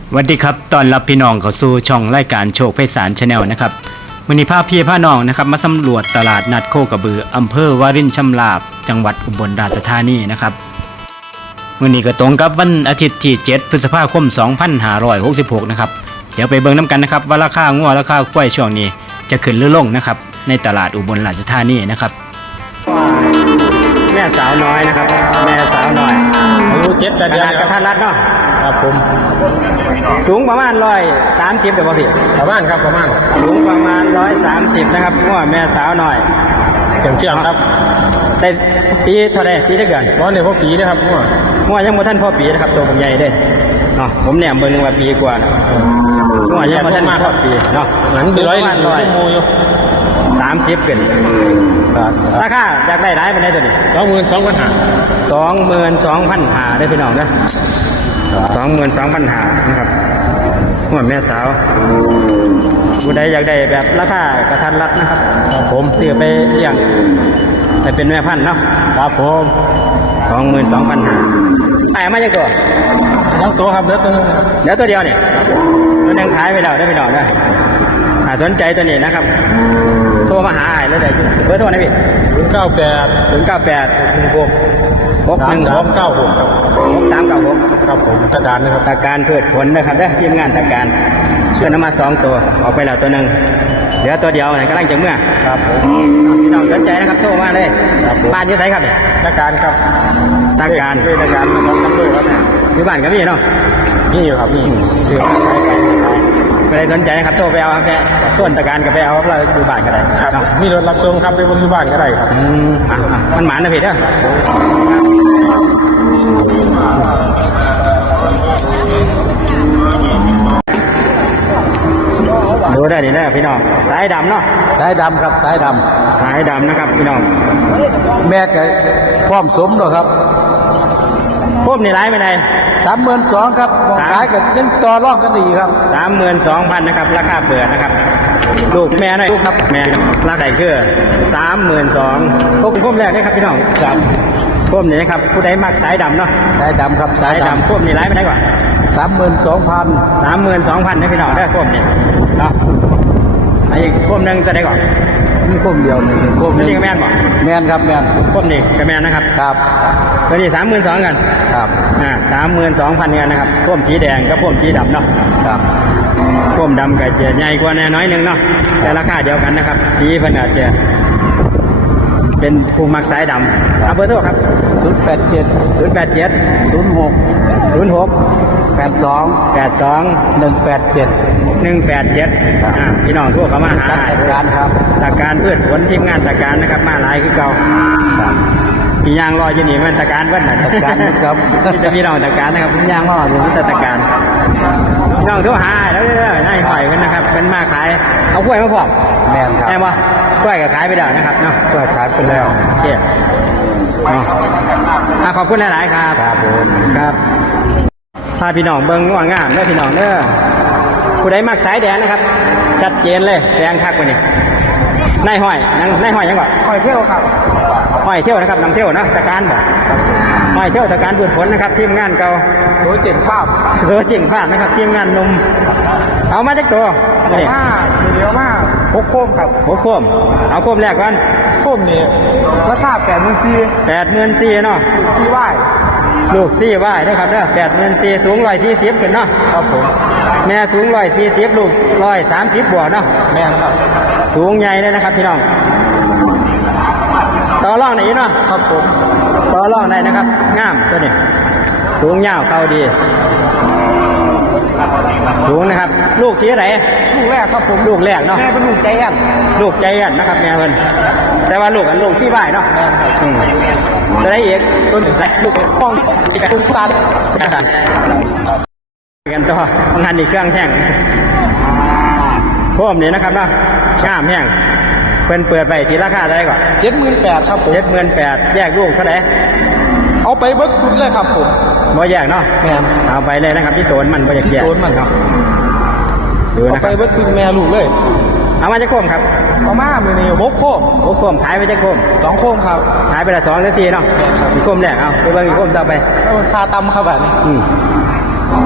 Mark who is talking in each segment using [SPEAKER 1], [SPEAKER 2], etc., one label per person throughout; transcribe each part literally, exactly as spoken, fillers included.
[SPEAKER 1] สวัสดีครับตอนรับพี่น้องเข้าสู่ช่องรายการโชคไพศาลชาแนลนะครับวันนี้พาพี่พาน้องนะครับมาสำรวจตลาดนัดโคกระบืออำเภอวารินชำราบจังหวัดอุบลราชธานีนะครับวันนี้ก็ตรงกับวันอาทิตย์ที่เจ็ดพฤษภาคมสองพันห้าร้อยหกสิบหกนะครับเดี๋ยวไปเบิ่งน้ำกันนะครับว่าราคางัวราคากล้วยช่วงนี้จะขึ้นหรือลงนะครับในตลาดอุบลราชธานีนะครับแม่สาวน้อยนะครับแม่สาวน้อยอายุเจ็ดเดือนกระทันรัดเนาะครับผมสูงประมาณร้อยสามสิบเดี๋ยวพ่อพี่ประมาณครับประมาณสูงประมาณร้อยสามสิบนะครับงัวแม่สาวน้อยเชื่องเชื่องครับแต่ปีเท่าไรปีเท่าเดือนวันนี้พ่อปีนะครับงัวงัวยังโมท่านพ่อปีนะครับตัวผมใหญ่เด้เนาะผมเนี่ยเบอร์หนึ่งว่าปีกว่างัวยังโมท่านพ่อปีเนาะหลังปีร้อยร้อยสามสิบเป็นราคาอยากได้ร้ายเป็นได้ตัวนี้สองหมื่นสองพันหาสองหมื่นสองพันหาได้พี่น้องนะสองหมื่นสองพันหานะครับหัวแม่สาวผู้ใดอยากได้แบบราคากระทันรัดนะครับผมซื้อไปเลี้ยงแต่เป็นแม่พันธุ์เนาะครับผมสองหมื่นสองพันหาขายมาจากตัวสองตัวครับเดี๋ยวตัวนึงเดี๋ยวตัวเดียวเนี่ยตัวนึงขายไปแล้วได้พี่น้องนะหาสนใจตัวนี้นะครับโทรมาหาไอ้แล้วเดี๋ยวเบอร์โทรนะพี่ศูนย์เก้าแปดศูนย์เก้าแปดหนึ่งหกหกหนึ่งหกเก้าหกครับหกสามเก้าหกครับผมตะการนะครับตะการเพื่อผลนะครับได้ทีมงานตะการเชื่อน้ำมาสองตัวออกไปแล้วตัวหนึ่งเดี๋ยวตัวเดียวไหนกำลังจะเมื่อครับพี่น้องสนใจนะครับโทรมาเลยบ้านยี่ไสครับเนี่ยตะการครับตะการตะการมาสองสามลูกครับอยู่บ้านก็มีเนาะมีอยู่ครับมีใครสนใจครับโทรไปเอาแค่ส่วนตะการก็ไปเอาเราอยู่บ้านก็ได้ครับมีรถรับส่งครับไปบนที่บ้านก็ได้ครับอืมอ่ะมันหมานะพี่เด้อดูได้ดีนะพี่น้องสายดำเนาะ
[SPEAKER 2] สายดำครับสายดำ
[SPEAKER 1] สายดำนะครับพี่น้อง
[SPEAKER 2] แม่ก็พร้อมสมด้วยครับ
[SPEAKER 1] พวกนี่ร้ายไปไหน
[SPEAKER 2] สามหมื่นสองครับขายกับยังต่อรองกันดีครับ
[SPEAKER 1] สามหมื่นสองพันนะครับราคาเปิดนะครับลูกแม่หน่อยลูกครับแม่ราคาคือสามหมื่นสองพวกพวกแรกนี่ครับพี่น้องครับพวกนี้นะครับผู้ใดมักสายดำเนาะ
[SPEAKER 2] สายดำครับ
[SPEAKER 1] สายดำพวกนี้ร้ายไปไหนก่อน
[SPEAKER 2] สามหมื่นสองพัน
[SPEAKER 1] สามหมื่นสองพันนะพี่น้องได้พวกนี้เนาะไอ้พวกนึงจะได้ก่อน
[SPEAKER 2] มีพวกเดียวหนึ่งพวก
[SPEAKER 1] นี้ก็แม่นบ่
[SPEAKER 2] แม่นครับแม่น
[SPEAKER 1] พวกนี้ก็แม่นนะครับ
[SPEAKER 2] ครับ
[SPEAKER 1] ตัวนี้สามหมื่นสองกัน
[SPEAKER 2] ครับ
[SPEAKER 1] อ่าสามหมื่นสองพันเงินนะครับพวกสีแดงกับพวกสีดำเนาะ
[SPEAKER 2] ครับ
[SPEAKER 1] พวกดำกับเจียใหญ่กว่าแน่น้อยหนึ่งเนาะแต่ราคาเดียวกันนะครับสีเพิ่นอาจจะเป็นผู้มักสายดำเอาเบอร์โทรครับ
[SPEAKER 2] ศูนย์แปดเจ็ด
[SPEAKER 1] ศูนย์แปดเจ็ด
[SPEAKER 2] ศูนย์หก
[SPEAKER 1] ศูนย์หก
[SPEAKER 2] แปดสอง
[SPEAKER 1] แปดสอง
[SPEAKER 2] หนึ่งแปดเจ็ด
[SPEAKER 1] หนึ่งแปดเจ็ดอ่าพี่น้องทั่วเข้ามาหา
[SPEAKER 2] ตะการครับ
[SPEAKER 1] ตะการเพื่อนผลทีมงานตะการนะครับมาหลายคือเก่าพี่ยางรออยู่นี่มันตะการเพื่อน
[SPEAKER 2] ตะการครับ
[SPEAKER 1] ที่จะพี่น้องตะการนะครับพี่ยางรออยู่ที่ตะการพี่น้องทั่วหาแล้วเรื่อยๆให้หอยกันนะครับเป็นมาขายเอากล้วยมาพร้อม
[SPEAKER 2] แม่นครับ
[SPEAKER 1] แม่ว่ากล้วยก็ขายไปแล้วนะครับเนาะ
[SPEAKER 2] กล้วยขายไปแล้ว
[SPEAKER 1] โอเคอ๋อขอบคุณหลายๆครับ
[SPEAKER 2] ครับผม
[SPEAKER 1] ครับพาพี่น้องเบิ้งว่างามได้พี่น้องเด้อผู้ใดมักสายแดงนะครับชัดเจนเลยแดงคักกว่านี้นายห้อยนั่งนายห้อยยังก่อน
[SPEAKER 2] ห้อยเที่ยวครับ
[SPEAKER 1] ห้อยเที่ยวนะครับนำเที่ยวนะตะการบ่ห้อยเที่ยวตะการเปิดผลนะครับทีมงานเก่า
[SPEAKER 2] โซเจ๋งภาพ
[SPEAKER 1] โซเจ๋งภาพนะครับทีมงานนมเอามาจากตัว
[SPEAKER 2] มาเดียวมาหกโคมครับ
[SPEAKER 1] หกโคมเอาโคมแรกก่อน
[SPEAKER 2] โคมนี่ราคาแปดหมื่นสี่
[SPEAKER 1] แปดหมื่นสี่เนาะ
[SPEAKER 2] สี่ว่าย
[SPEAKER 1] ลูกสี่ว่ายนะครับเด้อแปดหมื่นสี่สูงร้อยสี่สิบเป็นเนาะ
[SPEAKER 2] ครับผม
[SPEAKER 1] แม่สูงร้อยสี่สิบลูกร้อยสามสิบบวกเนาะ
[SPEAKER 2] แม่ครับ
[SPEAKER 1] สูงใหญ่เลยนะครับพี่น้องต่อร่องไหนเนาะ
[SPEAKER 2] ครับผม
[SPEAKER 1] ต่อร่องไหนนะครับงามตัวนี้สูงยาวเข้าดีสูงนะครับลูกที่ไหน
[SPEAKER 2] ลูกแรกครับผม
[SPEAKER 1] ลูกแรกเนาะ
[SPEAKER 2] แม่เป็นลูกใจแอน
[SPEAKER 1] ลูกใจแอนนะครับแม่เพิ่นแต่ว่าลูกอันลูกที่บ่ายเนาะ
[SPEAKER 2] แม่ครับ
[SPEAKER 1] จะได้อีก
[SPEAKER 2] ต้นลูกป้องตุ้มซัน
[SPEAKER 1] กันต่องานอีกเครื่องแห้งพวกนี้นะครับเนาะงามแห้งเพิ่นเปิดไปทีราคาได้ก่อน
[SPEAKER 2] เจ็ดหมื่นแปดครับผม
[SPEAKER 1] เจ็ดหมื่นแปดแยกลูกเท่าไหร่
[SPEAKER 2] เอาไปเบิกสุดเลยครับผม
[SPEAKER 1] บ่แยกเนาะ
[SPEAKER 2] แม่
[SPEAKER 1] เอาไปเลยนะครับที่โตนมันบ่อยากแยก
[SPEAKER 2] โตนมันเนาะ
[SPEAKER 1] ดูนะ
[SPEAKER 2] เอาไปเบิกสุดแม่ลูกเลย
[SPEAKER 1] เอามาจากโคมครับ
[SPEAKER 2] เอามามือนี่หกโคม
[SPEAKER 1] หกโคมขายไปจากโคม
[SPEAKER 2] สองโคมครับ
[SPEAKER 1] ขายไปละสองหรือสี่เนาะอีกโคมแรกเอาไปเบิ่งอีกโคมต่อไป
[SPEAKER 2] แล้วมันคาตำครับแบบนี้
[SPEAKER 1] อืม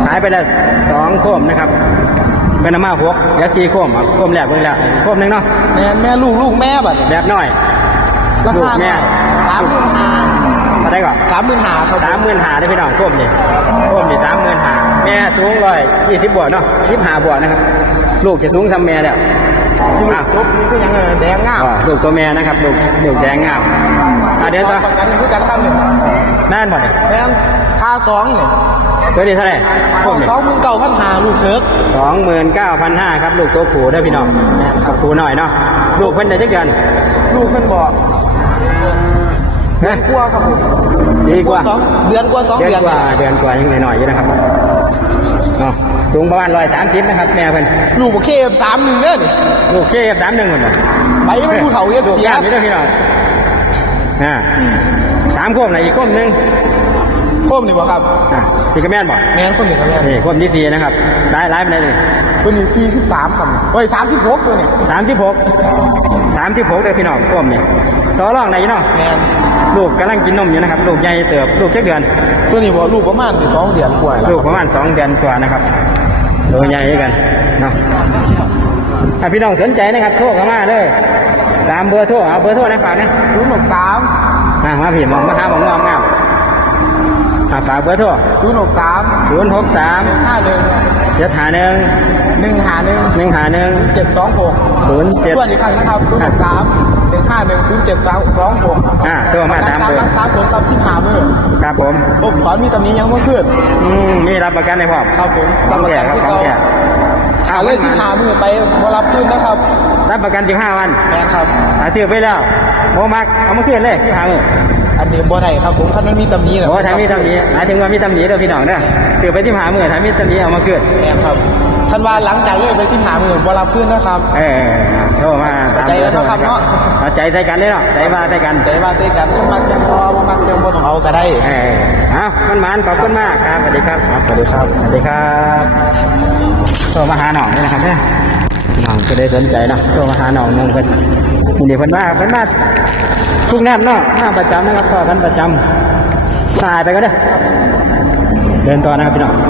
[SPEAKER 1] ขายไปแล้วสองโคมนะครับเป็นน้ำมาหกเดี๋ยวสี่โคมครับโคมแรกเบิ่งแล้วโคมหนึงเนาะ
[SPEAKER 2] แม่แม่ลูกลูกแม่บัด
[SPEAKER 1] แบบน้อย
[SPEAKER 2] รา
[SPEAKER 1] ลูก
[SPEAKER 2] คา
[SPEAKER 1] แม่
[SPEAKER 2] สามหมื่นห้า
[SPEAKER 1] เท่าไหร่ก่อน
[SPEAKER 2] สามหมื่นห้าครับ
[SPEAKER 1] สามหมื่นหาได้พี่น้องโคมนี่โคมนี่สามหมื่นหาแม่สูงร้อยยี่สิบบวกเนาะยี่สิบห้าบวกนะครับลูกจะสูงทำแม่แล้ว
[SPEAKER 2] ลูก
[SPEAKER 1] อ่ะ
[SPEAKER 2] ลูกนี่ก็ยังแดงงาม
[SPEAKER 1] อ่าลูกตัวแม่นะครับลูกลูกแดงงามอ่ะเดี๋ยวต่อ
[SPEAKER 2] ประกันคือกันครับเนี่ย
[SPEAKER 1] แม่นหมดเนี่ย
[SPEAKER 2] แม่ค่าสองเนี่ย
[SPEAKER 1] ตัวนี้เท่าไหร่โคมนี่
[SPEAKER 2] สองหมื่นเก้าพันห้าลูกเถิก
[SPEAKER 1] สองหมื่นเก้าพันห้าครับลูกตัวผูได้อพี่น้องผูหน่อยเนาะลูกเพิ่นได้จักเดือน
[SPEAKER 2] ลูกเพิ่นบอก
[SPEAKER 1] นะ
[SPEAKER 2] กลัวครับผม
[SPEAKER 1] ดีกว่า
[SPEAKER 2] สองเดือนกว่าสอง
[SPEAKER 1] เดื
[SPEAKER 2] เดื
[SPEAKER 1] อ
[SPEAKER 2] อน น
[SPEAKER 1] กว่าเดือนกว่ายังหน่อยๆอยู่นะครับเนาะสูงประมาณร้อยสามสิบนะครับแม่เพิ่น
[SPEAKER 2] ลูกบอกเคฟสามหนึ่งเด้อนี่
[SPEAKER 1] ลูกเจ๊สามหนึ่งหมดเลย
[SPEAKER 2] ใบมันผู้เฒ่าเยอะ
[SPEAKER 1] ลูก
[SPEAKER 2] เสีย
[SPEAKER 1] ยากอยู่ด้วยพี่น้องอ่าสามโคมไหนอีกโคมหนึ่ง
[SPEAKER 2] โคมนี่บอกครับ
[SPEAKER 1] อ่าพี่กระแม่นบอก
[SPEAKER 2] แม่นคนหนึ่งกับแม่น
[SPEAKER 1] นี่โคมที่สี่นะครับร้ายร้ายไปไหนเลย
[SPEAKER 2] คนนี้สี่สิบสามครับเฮ้ยสามสิบหกตัวเนี่ย
[SPEAKER 1] สามที่หกสามที่หกเลยพี่น้องโคมนี่ต่อรองไหนเนาะ
[SPEAKER 2] แม่น
[SPEAKER 1] ลูกกำลังกินนมอยู่นะครับลูกใหญ่เติบลูกเจ็ดเดือน
[SPEAKER 2] ตัวนี้บอกลูกประมาณสองเดือนกว่าแล้ว
[SPEAKER 1] ลูกประมาณสองเดือนกว่านะครับตัวใหญ่กันเนาะถ้าพี่น้องสนใจนะครับโทรเข้ามาเลยตามเบอร์โทรเอาเบอร์โทรนะฝากนะ
[SPEAKER 2] ศูนย์หกสาม
[SPEAKER 1] อ่ามาพี่มองมาหาหมองงอมงามอ่าฝากเบอร์โทร
[SPEAKER 2] ศูนย์หกสาม
[SPEAKER 1] ศูนย์หกสาม
[SPEAKER 2] ห้าหนึ่ง
[SPEAKER 1] เจ็ดหาหนึ่ง
[SPEAKER 2] หนึ่งห้าหนึ่ง
[SPEAKER 1] หนึ่งหาหนึ่ง
[SPEAKER 2] เจ็ดสองหก
[SPEAKER 1] ศูนย์เจ็ด
[SPEAKER 2] ตัวนี้ครั้งนะครับศูนย์หกสามหนึ่งห้าหนึ่งศูนย์เจ็ดสองสองหก
[SPEAKER 1] อ่าโทรมาตามเบอร์
[SPEAKER 2] รักษาผลกับสิบหามือ
[SPEAKER 1] ครับผม
[SPEAKER 2] ผมขอมีตำนี้ยังไม่ขึ้น
[SPEAKER 1] อืมมีรับประกันในพร้อม
[SPEAKER 2] ครับผมรับประกัน
[SPEAKER 1] ข
[SPEAKER 2] ที่
[SPEAKER 1] อง
[SPEAKER 2] เก่า
[SPEAKER 1] แก่
[SPEAKER 2] เอาเลยสิบหามือไปมารับขึ้นนะครับ
[SPEAKER 1] รับประกันสิบห้าวัน
[SPEAKER 2] แมนครับ
[SPEAKER 1] หาซื้อไปแล้วโมมักเอามาคืนเลยสิบห้ามือ
[SPEAKER 2] อันนี้บ่ได้ครับผมคันมันมีตำนี้นะ
[SPEAKER 1] โอ้ทางมีตำหนิหมายถึงว่ามีตำหนิเด้อพี่น้องเด้อคือไปที่หามือทางมีตำหนิเอามาเกิด
[SPEAKER 2] แมนครับคันว่าหลังจากเลยไปสิบหามือมารับขึ้นนะครับ
[SPEAKER 1] เออโทรมาตาม
[SPEAKER 2] ใจกันเนาะครับเนาะ
[SPEAKER 1] เอาใจใจกันเลยเนาะใจมาใจกัน
[SPEAKER 2] ใจว่าใจกันคันมักยังพอบ่มักยังบ่ต้องเอาก็ได้
[SPEAKER 1] เออเอามันหมานขอบคุณมากครับสวัสดีครับ
[SPEAKER 2] สวัสดีครับ
[SPEAKER 1] สวัสดีครับโทรมาหาหน่องนี่นะครับเนี่ยน้องก็ได้สนใจเนาะโทรมาหาหน่องนึงเพิ่นนี่เพิ่นมาเพิ่นมาทุกแนบเนาะมาประจำนะครับพ่อกันประจำตายไปก็ได้อเดินต่อนะครับพี่น้อง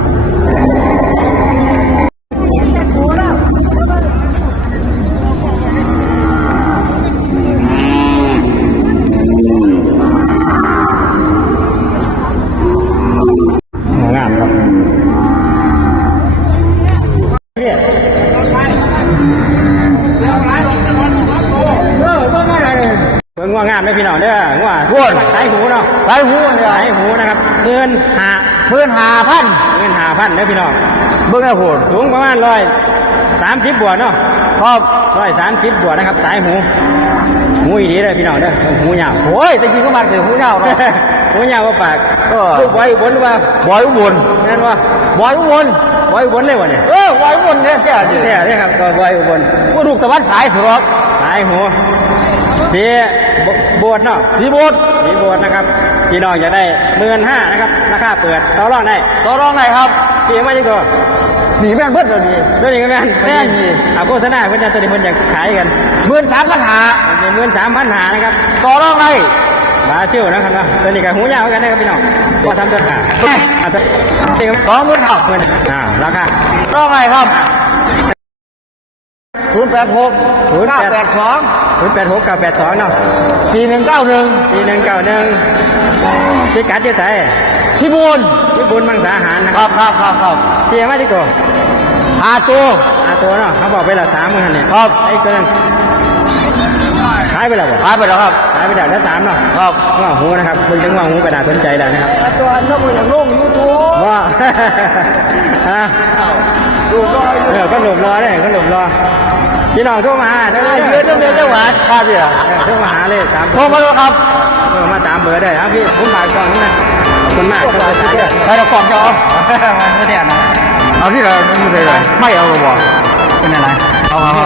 [SPEAKER 1] งามครับพี่เบิ่งว่างามเลยพี่น้องเด้อว่าพูดสายหูเนาะ
[SPEAKER 2] ไปหูเนี่ย
[SPEAKER 1] สายหูนะครับเงินหา
[SPEAKER 2] เพื่อนหาพัน
[SPEAKER 1] เงินหาพันเด้อพี่น้อง
[SPEAKER 2] เบิ่งให้โหด
[SPEAKER 1] สูงประมาณร้อยสามสิบบวกเนาะ
[SPEAKER 2] ครับ
[SPEAKER 1] ร้อยสามสิบบวกนะครับ สายหูหูอีดีเลยพี่น้องเด้อหูยาว
[SPEAKER 2] โอ้ยตะกี้ก็มาถึงหูยาวเนาะ
[SPEAKER 1] หูยาวว่าปาก
[SPEAKER 2] เออ
[SPEAKER 1] ลูกไว้อุบนหรือว่า
[SPEAKER 2] บอยอุบล
[SPEAKER 1] แม่นว่า
[SPEAKER 2] บอยอุบล
[SPEAKER 1] ไว้อุบนเลยวะเนี่ย
[SPEAKER 2] เออบอยอุบลแท้แท้ๆดิ
[SPEAKER 1] เนี่ยเนี่ยครับก็ไว้อุบล
[SPEAKER 2] กูดูตะวันสายสุรอก
[SPEAKER 1] สายหูสีโบดเนาะ
[SPEAKER 2] สีโบด
[SPEAKER 1] สีโบดนะครับพี่น้องจะได้หมื่นห้านะครับราคาเปิดต่อรองได้
[SPEAKER 2] ต่อรองไหนครับ
[SPEAKER 1] พี่มาจังตัว
[SPEAKER 2] หนีแม่นเบิดเลยนี่
[SPEAKER 1] ตัวนี้ก็แม่น
[SPEAKER 2] แม่นนี่
[SPEAKER 1] เอาโฆษณาเพื่อนนะตัวนี้เพื่อนอยากขายกัน
[SPEAKER 2] หมื่นสามพันหา
[SPEAKER 1] หมื่นสามพันหานะครับ
[SPEAKER 2] ต่อรองไหน
[SPEAKER 1] บราซิลนะครับเนาะตัวนี้กับหูยาวเหมือนกันนะครับพี่น้องก็ทำตัวขาอ่าตัวนี้ก็
[SPEAKER 2] สองหมื่นห้า
[SPEAKER 1] หมื่นอ่าราคา
[SPEAKER 2] ต่อไหนครับศูนย์แปดหกเก้าแปดสอง
[SPEAKER 1] ศูนย์แปดหกเก้าแปดสองเนาะ
[SPEAKER 2] สี่หนึ่งเก้าหนึ่ง
[SPEAKER 1] ปีหนึ่งเก้าหนึ่งพิกัดที่ใส่
[SPEAKER 2] พี่บุญ
[SPEAKER 1] ญี่ปุ่นมังสาหารนะ
[SPEAKER 2] ค
[SPEAKER 1] ค
[SPEAKER 2] รั
[SPEAKER 1] รั
[SPEAKER 2] บบ ครับครับครับ
[SPEAKER 1] เชียร์มาที่ตัว
[SPEAKER 2] หาตัว
[SPEAKER 1] อาตัวเนาะเขาบอกไปละสามหมื่นเนี่ย
[SPEAKER 2] ครับ
[SPEAKER 1] ไอ้ตัวนึงขายไปแล้วบ่
[SPEAKER 2] หายไปแล้วครับ
[SPEAKER 1] ขายไปแล้วแล้วสามเนาะ
[SPEAKER 2] ครับ
[SPEAKER 1] ว่าหูนะครับคุณถึงว่าหูกระดาษสนใจแล้วนะครับ
[SPEAKER 2] ตัวชอบมืออย่างลงยูทูบ
[SPEAKER 1] ว่า อ่ะ
[SPEAKER 2] ดูก็
[SPEAKER 1] เออก็หลบรอได้ก็หลบรอพี่น้องโทรมาหาได้เลย
[SPEAKER 2] เยอะจังเลยจังหวะครับพี่
[SPEAKER 1] เออโทรมาหาเลยตาม
[SPEAKER 2] โทรมาเลยครับ
[SPEAKER 1] โทรมาตามเบอร์ได้ครับพี่ผมฝากกล่องนี่นะขอบคุณมากครับสายเด้อ
[SPEAKER 2] ให้เรากล่องจะเอา
[SPEAKER 1] มาเมื่อไหร่นะ
[SPEAKER 2] เอาที่เราไม่เป็นไรไม่เอาหรอก
[SPEAKER 1] เป็นอะไร
[SPEAKER 2] เอาเอา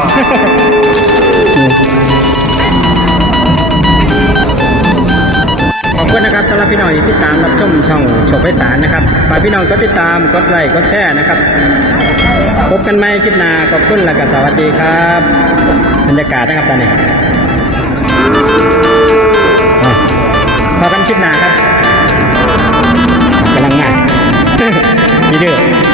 [SPEAKER 1] ขอบคุณนะครับสำหรับพี่น้องที่ติดตามรับชมช่องโฉบไพศาลนะครับฝากพี่น้องก็ติดตามกดไลค์กดแชร์นะครับพบกันใหม่คลิปหน้าขอบคุณและก็สวัสดีครับบรรยากาศนะครับตอนนี้อ่ะพอกันคลิปหน้าครับกำลังงานพี่เด้อ